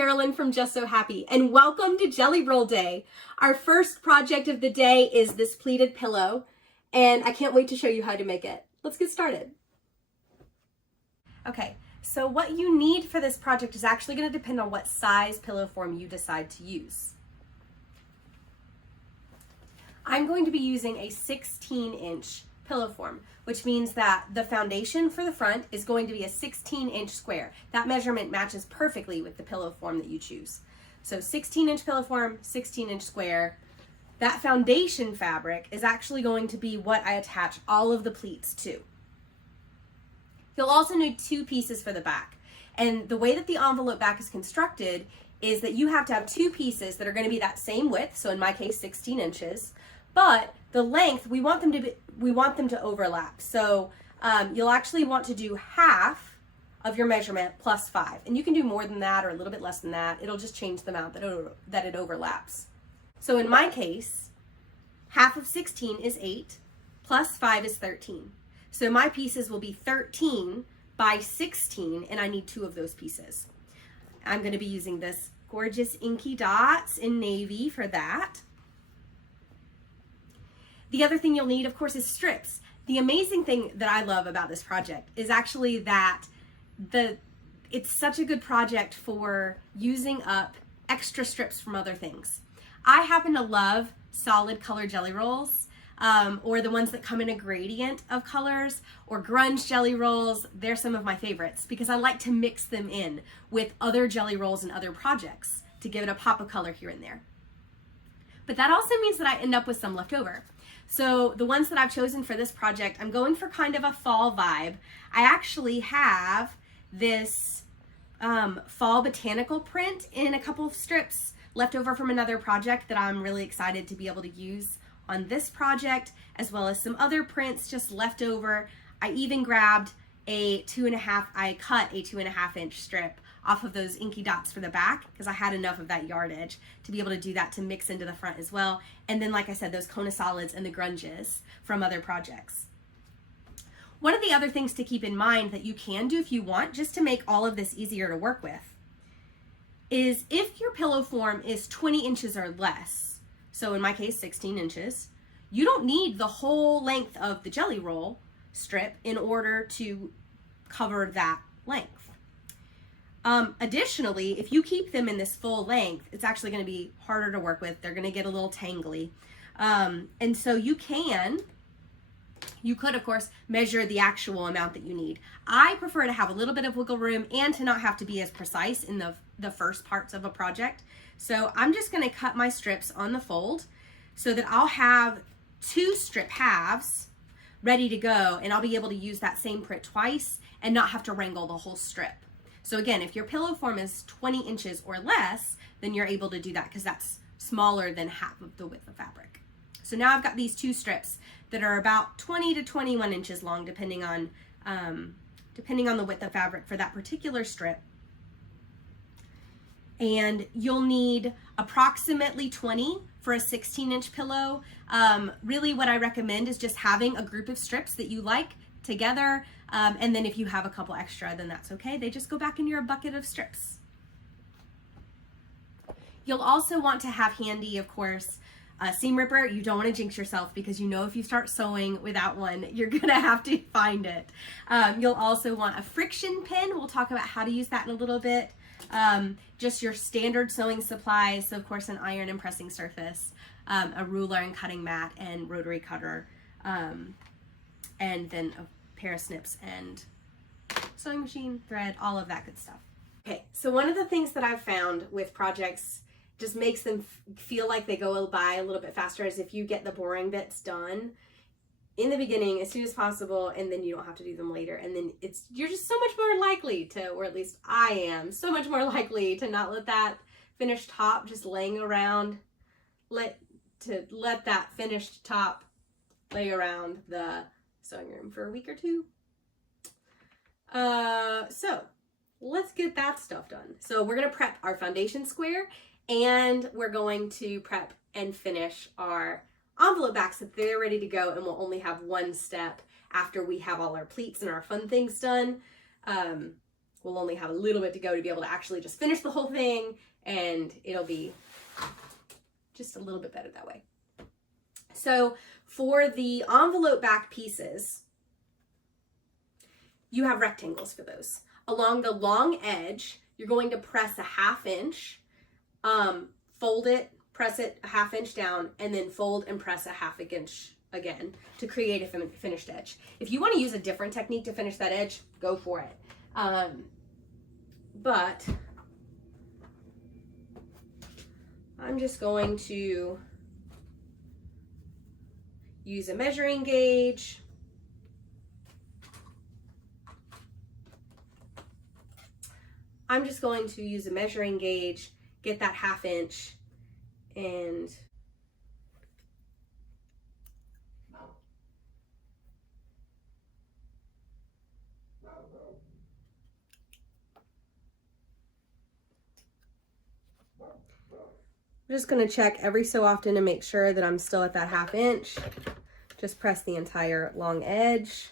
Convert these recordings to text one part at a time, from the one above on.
Carolyn from Just So Happy, and welcome to Jelly Roll Day. Our first project of the day is this pleated pillow, and I can't wait to show you how to make it. Let's get started. Okay, so what you need for this project is actually going to depend on what size pillow form you decide to use. I'm going to be using a 16-inch pillow form, which means that the foundation for the front is going to be a 16-inch square. That measurement matches perfectly with the pillow form that you choose. So 16-inch pillow form, 16-inch square. That foundation fabric is actually going to be what I attach all of the pleats to. You'll also need two pieces for the back. And the way that the envelope back is constructed is that you have to have two pieces that are going to be that same width, so in my case 16 inches, but the length, we want them to overlap. So you'll actually want to do half of your measurement plus 5. And you can do more than that or a little bit less than that. It'll just change the amount that it overlaps. So in my case, half of 16 is 8, plus 5 is 13. So my pieces will be 13 by 16, and I need 2 of those pieces. I'm going to be using this gorgeous inky dots in navy for that. The other thing you'll need, of course, is strips. The amazing thing that I love about this project is actually that it's such a good project for using up extra strips from other things. I happen to love solid color jelly rolls, or the ones that come in a gradient of colors, or grunge jelly rolls. They're some of my favorites because I like to mix them in with other jelly rolls and other projects to give it a pop of color here and there. But that also means that I end up with some left over. So the ones that I've chosen for this project, I'm going for kind of a fall vibe. I actually have this fall botanical print in a couple of strips left over from another project that I'm really excited to be able to use on this project, as well as some other prints just left over. I even grabbed I cut a 2.5-inch strip off of those inky dots for the back because I had enough of that yardage to be able to do that to mix into the front as well. And then, like I said, those Kona solids and the grunges from other projects. One of the other things to keep in mind that you can do if you want, just to make all of this easier to work with, is if your pillow form is 20 inches or less, so in my case 16 inches, you don't need the whole length of the jelly roll strip in order to cover that length. Additionally, if you keep them in this full length, it's actually going to be harder to work with. They're going to get a little tangly. And so you could, of course, measure the actual amount that you need. I prefer to have a little bit of wiggle room and to not have to be as precise in the first parts of a project. So I'm just going to cut my strips on the fold so that I'll have 2 strip halves ready to go, and I'll be able to use that same print twice and not have to wrangle the whole strip. So again, if your pillow form is 20 inches or less, then you're able to do that because that's smaller than half of the width of fabric. So now I've got these 2 strips that are about 20 to 21 inches long, depending on the width of fabric for that particular strip. And you'll need approximately 20 for a 16-inch pillow. Really what I recommend is just having a group of strips that you like together, and then if you have a couple extra, then that's okay. They just go back in your bucket of strips. You'll also want to have handy, of course, a seam ripper. You don't want to jinx yourself because you know if you start sewing without one, you're gonna have to find it. You'll also want a friction pin. We'll talk about how to use that in a little bit. Just your standard sewing supplies, so of course an iron and pressing surface, a ruler and cutting mat and rotary cutter, and then a pair of snips and sewing machine, thread, all of that good stuff. Okay, so one of the things that I've found with projects just makes them feel like they go by a little bit faster is if you get the boring bits done in the beginning as soon as possible, and then you don't have to do them later, and then you're just so much more likely to, or at least I am, so much more likely to not let that finished top just laying around, let that finished top lay around the sewing room for a week or 2. So let's get that stuff done. So we're gonna prep our foundation square, and we're going to prep and finish our envelope backs so they're ready to go, and we'll only have one step after we have all our pleats and our fun things done. we'll only have a little bit to go to be able to actually just finish the whole thing, and it'll be just a little bit better that way. So for the envelope back pieces, you have rectangles for those. Along the long edge, you're going to press a 1/2 inch, fold it, press it a 1/2 inch down, and then fold and press a 1/2 inch again to create a finished edge. If you want to use a different technique to finish that edge, go for it. But I'm just going to use a measuring gauge. I'm just going to use a measuring gauge, get that 1/2 inch, and I'm just going to check every so often to make sure that I'm still at that 1/2 inch. Just press the entire long edge.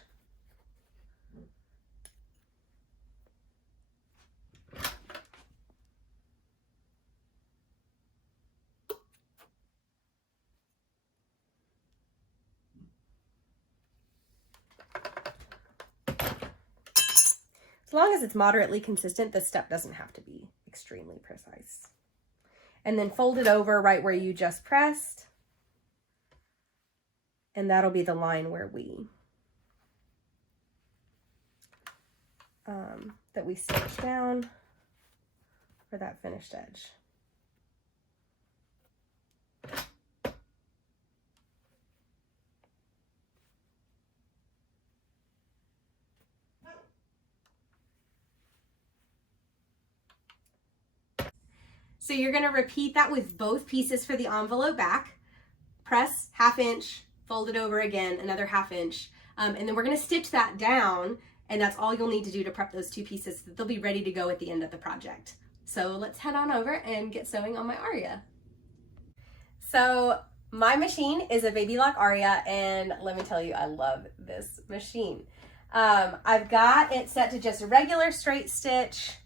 As long as it's moderately consistent, the step doesn't have to be extremely precise. And then fold it over right where you just pressed. And that'll be the line where that we stitch down for that finished edge. So you're going to repeat that with both pieces for the envelope back. Press 1/2 inch, fold it over again, another 1/2 inch, and then we're going to stitch that down, and that's all you'll need to do to prep those two pieces. They'll be ready to go at the end of the project. So let's head on over and get sewing on my aria. So my machine is a Baby Lock Aria, and let me tell you, I love this machine. I've got it set to just a regular straight stitch.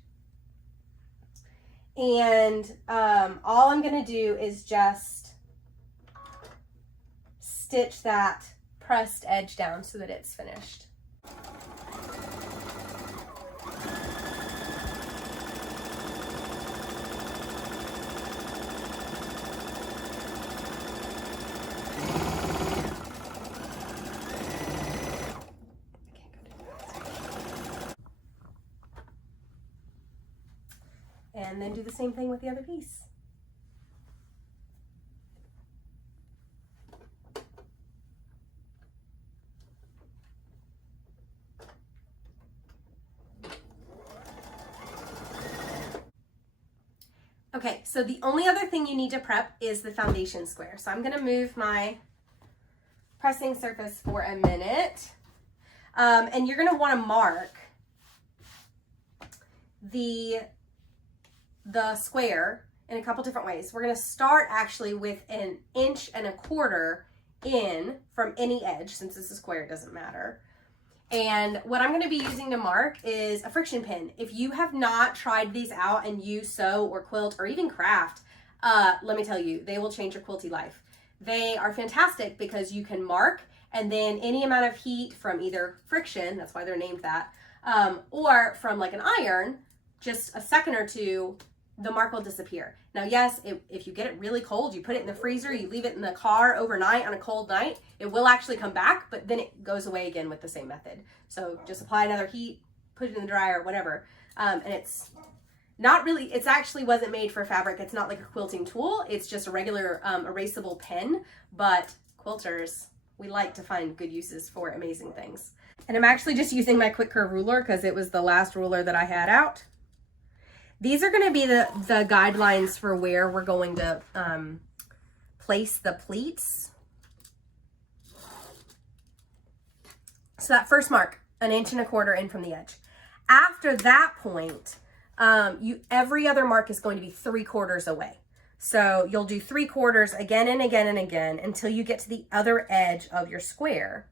And all I'm going to do is just stitch that pressed edge down so that it's finished. And then do the same thing with the other piece. Okay, so the only other thing you need to prep is the foundation square. So I'm going to move my pressing surface for a minute. And you're going to want to mark the square in a couple different ways. We're going to start actually with 1 1/4 inch in from any edge, since this is square, it doesn't matter. And what I'm going to be using to mark is a friction pin. If you have not tried these out and you sew or quilt or even craft, let me tell you, they will change your quilty life. They are fantastic because you can mark, and then any amount of heat from either friction, that's why they're named that, or from like an iron, just a second or two, the mark will disappear. Now, yes, if you get it really cold, you put it in the freezer, you leave it in the car overnight on a cold night, it will actually come back, but then it goes away again with the same method. So just apply another heat, put it in the dryer, whatever. And it's not really, it's actually wasn't made for fabric. It's not like a quilting tool. It's just a regular erasable pen, but quilters, we like to find good uses for amazing things. And I'm actually just using my quick curve ruler because it was the last ruler that I had out. These are going to be the guidelines for where we're going to place the pleats. So that first mark, 1 1/4 inch in from the edge. After that point, every other mark is going to be 3/4 away. So you'll do 3/4 again and again and again until you get to the other edge of your square.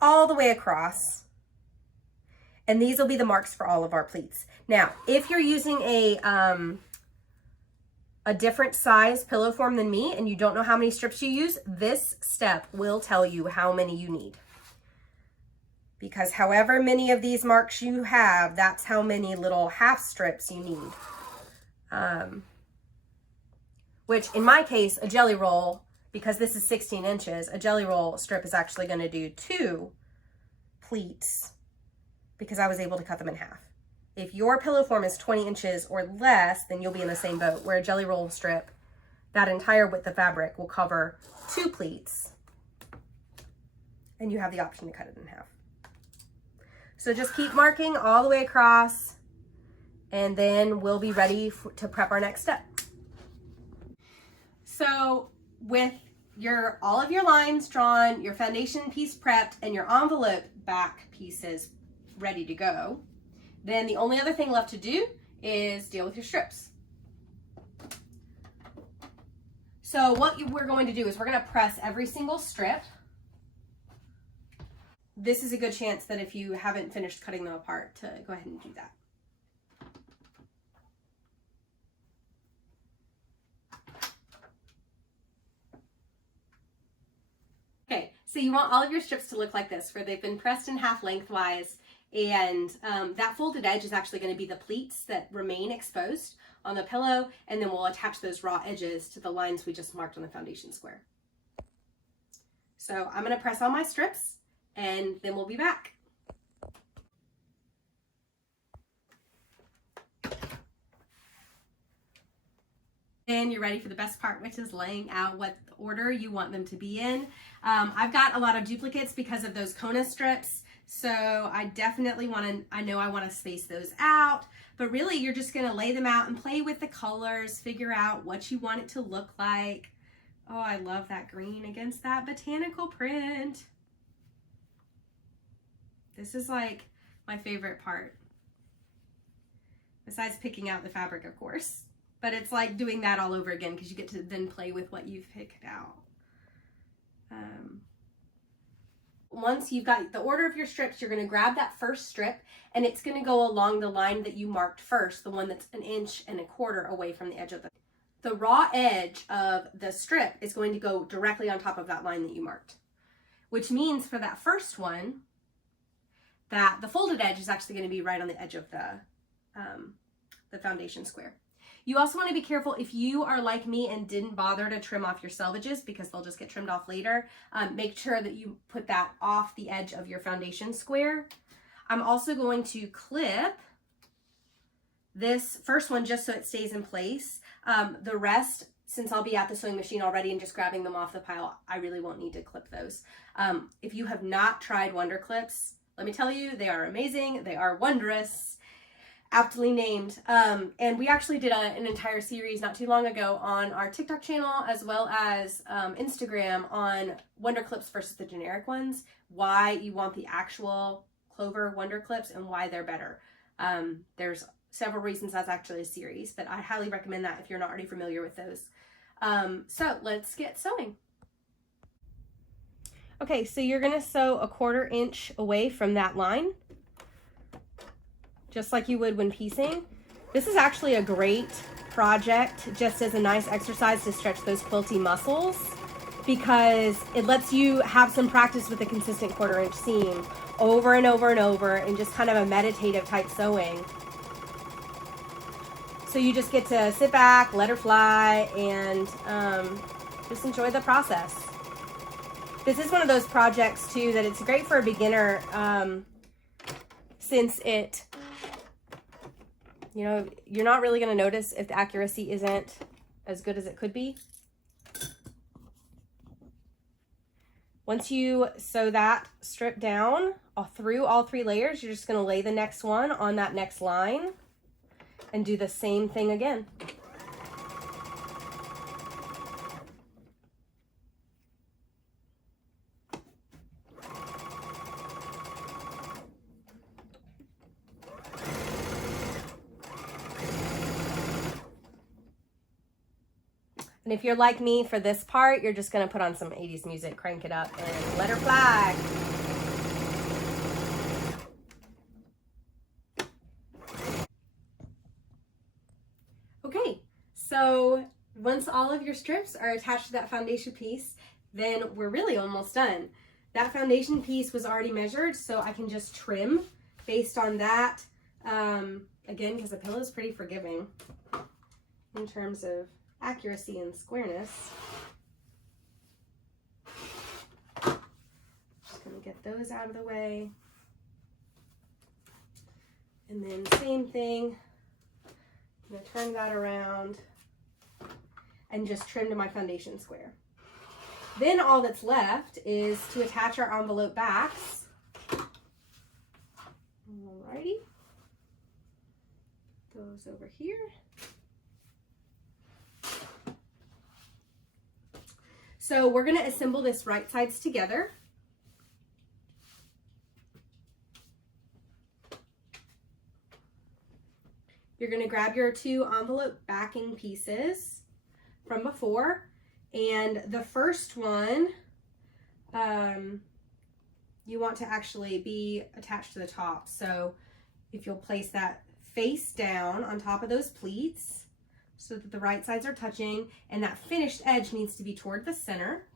all the way across. And these will be the marks for all of our pleats. Now, if you're using a different size pillow form than me and you don't know how many strips you use, this step will tell you how many you need. Because however many of these marks you have, that's how many little half strips you need. Which in my case, a jelly roll, because this is 16 inches, a jelly roll strip is actually going to do 2 pleats because I was able to cut them in half. If your pillow form is 20 inches or less, then you'll be in the same boat, where a jelly roll strip, that entire width of fabric will cover 2 pleats, and you have the option to cut it in half. So just keep marking all the way across, and then we'll be ready to prep our next step. So with all of your lines drawn, your foundation piece prepped, and your envelope back pieces ready to go, then the only other thing left to do is deal with your strips. So what we're going to do is we're going to press every single strip. This is a good chance that if you haven't finished cutting them apart, to go ahead and do that. Okay, so you want all of your strips to look like this, where they've been pressed in half lengthwise, and that folded edge is actually going to be the pleats that remain exposed on the pillow, and then we'll attach those raw edges to the lines we just marked on the foundation square. So I'm going to press all my strips, and then we'll be back. And you're ready for the best part, which is laying out what order you want them to be in. I've got a lot of duplicates because of those Kona strips, so I definitely I know I want to space those out, but really you're just going to lay them out and play with the colors, figure out what you want it to look like. Oh, I love that green against that botanical print. This is like my favorite part, besides picking out the fabric, of course. But it's like doing that all over again because you get to then play with what you've picked out. Once you've got the order of your strips, you're going to grab that first strip, and it's going to go along the line that you marked first, the one that's 1.25 inches away from the edge of the raw edge of the strip is going to go directly on top of that line that you marked. Which means for that first one, that the folded edge is actually going to be right on the edge of the foundation square. You also want to be careful if you are like me and didn't bother to trim off your selvages, because they'll just get trimmed off later. Make sure that you put that off the edge of your foundation square. I'm also going to clip this first one just so it stays in place. The rest, since I'll be at the sewing machine already and just grabbing them off the pile, I really won't need to clip those. If you have not tried Wonder Clips, let me tell you, they are amazing. They are wondrous. Aptly named. And we actually did an entire series not too long ago on our TikTok channel, as well as Instagram, on Wonder Clips versus the generic ones, why you want the actual Clover Wonder Clips and why they're better. There's several reasons. That's actually a series, but I highly recommend that if you're not already familiar with those. So let's get sewing. Okay, so you're gonna sew 1/4 inch away from that line, just like you would when piecing. This is actually a great project just as a nice exercise to stretch those quilty muscles, because it lets you have some practice with a consistent 1/4 inch seam over and over and over, and just kind of a meditative type sewing. So you just get to sit back, let her fly, and just enjoy the process. This is one of those projects too that it's great for a beginner, since it, you know, you're not really going to notice if the accuracy isn't as good as it could be. Once you sew that strip down through all 3 layers, you're just going to lay the next one on that next line and do the same thing again. And if you're like me for this part, you're just going to put on some 80s music, crank it up, and let her fly. So once all of your strips are attached to that foundation piece, then we're really almost done. That foundation piece was already measured, so I can just trim based on that. Again, because the pillow is pretty forgiving in terms of accuracy and squareness. Just gonna get those out of the way. And then same thing, I'm gonna turn that around and just trim to my foundation square. Then all that's left is to attach our envelope backs. Alrighty. Those over here. So we're gonna assemble this right sides together. You're gonna grab your two envelope backing pieces from before, and the first one you want to actually be attached to the top. So if you'll place that face down on top of those pleats so that the right sides are touching, and that finished edge needs to be toward the center.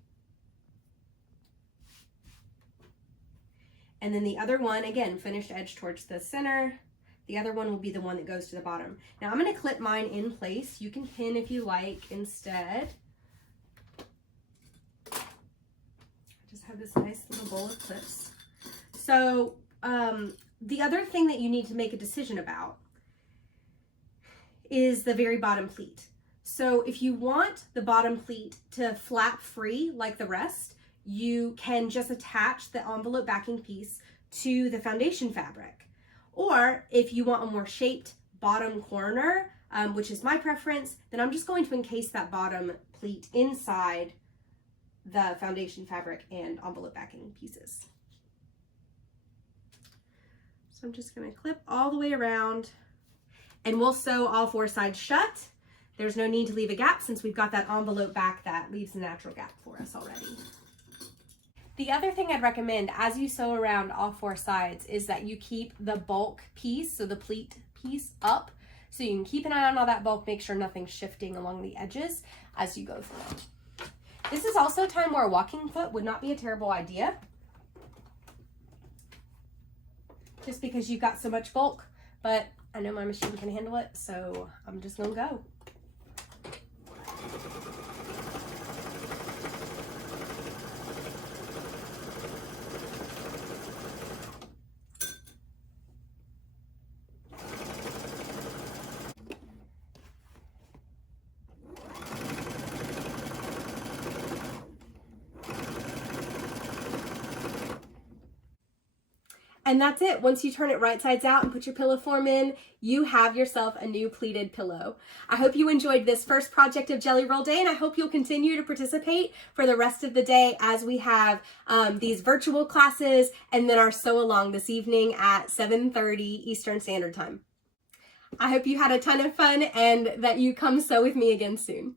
And then the other one, again, finished edge towards the center. The other one will be the one that goes to the bottom. Now I'm gonna clip mine in place. You can pin if you like instead. I just have this nice little bowl of clips. So the other thing that you need to make a decision about is the very bottom pleat. So if you want the bottom pleat to flap free like the rest, you can just attach the envelope backing piece to the foundation fabric. Or if you want a more shaped bottom corner, which is my preference, then I'm just going to encase that bottom pleat inside the foundation fabric and envelope backing pieces. So I'm just gonna clip all the way around, and we'll sew all four sides shut. There's no need to leave a gap since we've got that envelope back that leaves a natural gap for us already. The other thing I'd recommend as you sew around all four sides is that you keep the bulk piece, so the pleat piece, up, so you can keep an eye on all that bulk, make sure nothing's shifting along the edges as you go through. This is also a time where a walking foot would not be a terrible idea, just because you've got so much bulk, but I know my machine can handle it, so I'm just gonna go. And that's it. Once you turn it right sides out and put your pillow form in, you have yourself a new pleated pillow. I hope you enjoyed this first project of Jelly Roll Day, and I hope you'll continue to participate for the rest of the day as we have these virtual classes and then our sew along this evening at 7:30 Eastern Standard Time. I hope you had a ton of fun and that you come sew with me again soon.